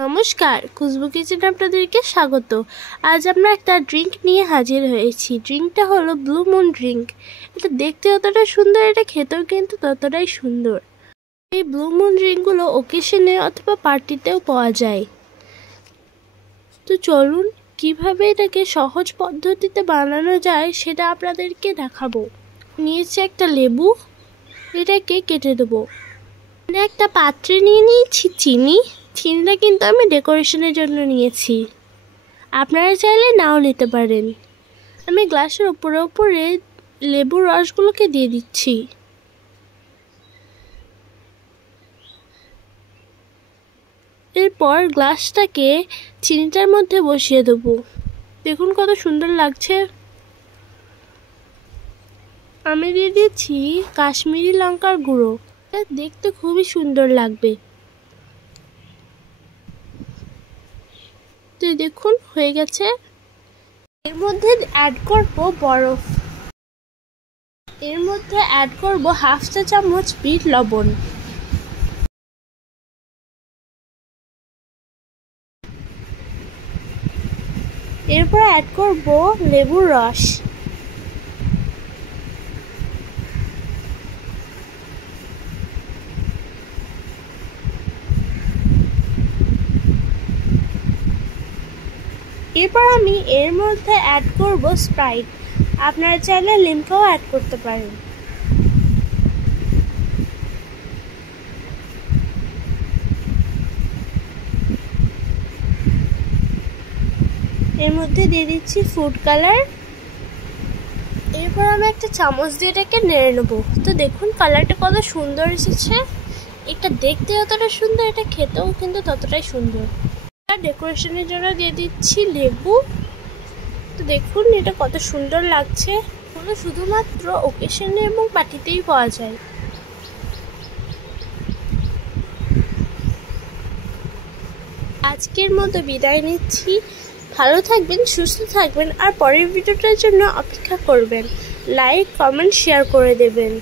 নমস্কার, খুশবু কিচেনে আপনাদেরকে স্বাগত। আজ আমরা একটা ড্রিঙ্ক নিয়ে হাজির হয়েছি। ড্রিঙ্কটা হলো ব্লু মুন ড্রিঙ্ক। এটা দেখতে যতটা সুন্দর, এটা খেতেও কিন্তু ততটাই সুন্দর। এই ব্লু মুন ড্রিঙ্কগুলো ওকেশনে অথবা পার্টিতেও পাওয়া যায়। তো চলুন কিভাবে এটাকে সহজ পদ্ধতিতে বানানো যায় সেটা আপনাদেরকে দেখাবো। নিয়েছি একটা লেবু, এটাকে কেটে দেবো। একটা পাত্রে নিয়ে নিয়েছি চিনিটা কিন্তু আমি ডেকোরেশনের জন্য নিয়েছি, আপনারা চাইলে নাও নিতে পারেন। আমি গ্লাসের উপরে লেবুর রসগুলোকে দিয়ে দিচ্ছি। এরপর গ্লাসটাকে চিনিটার মধ্যে বসিয়ে দেবো। দেখুন কত সুন্দর লাগছে। আমি দিয়ে দিচ্ছি কাশ্মীরি লঙ্কার গুঁড়ো, দেখতে খুবই সুন্দর লাগবে। তো দেখুন হয়ে গেছে। এর মধ্যে অ্যাড করব বরফ। এর মধ্যে অ্যাড করব হাফ চা চামচ বিট লবণ। এরপর অ্যাড করব লেবুর রস। এরপর আমি এর মধ্যে অ্যাড করব স্প্রাইট। আপনারা চাইলে লিমকাও অ্যাড করতে পারেন। এর মধ্যে দিয়ে দিচ্ছি ফুড কালার। এরপর আমি একটা চামচ দিয়ে এটাকে নেড়ে নেবো। তো দেখুন কালারটা কত সুন্দর এসেছে। এটা দেখতে যতটা সুন্দর, এটা খেতেও কিন্তু ততটাই সুন্দর। ডেকোরেশনের জন্য দিয়ে দিচ্ছি লেবু। তো দেখুন এটা কত সুন্দর লাগছে। এগুলো শুধুমাত্র ওকেশনে এবং পার্টিতেই পাওয়া যায়। আজকের মতো বিদায় নিচ্ছি। ভালো থাকবেন, সুস্থ থাকবেন, আর পরের ভিডিওটার জন্য অপেক্ষা করবেন। লাইক, কমেন্ট, শেয়ার করে দেবেন।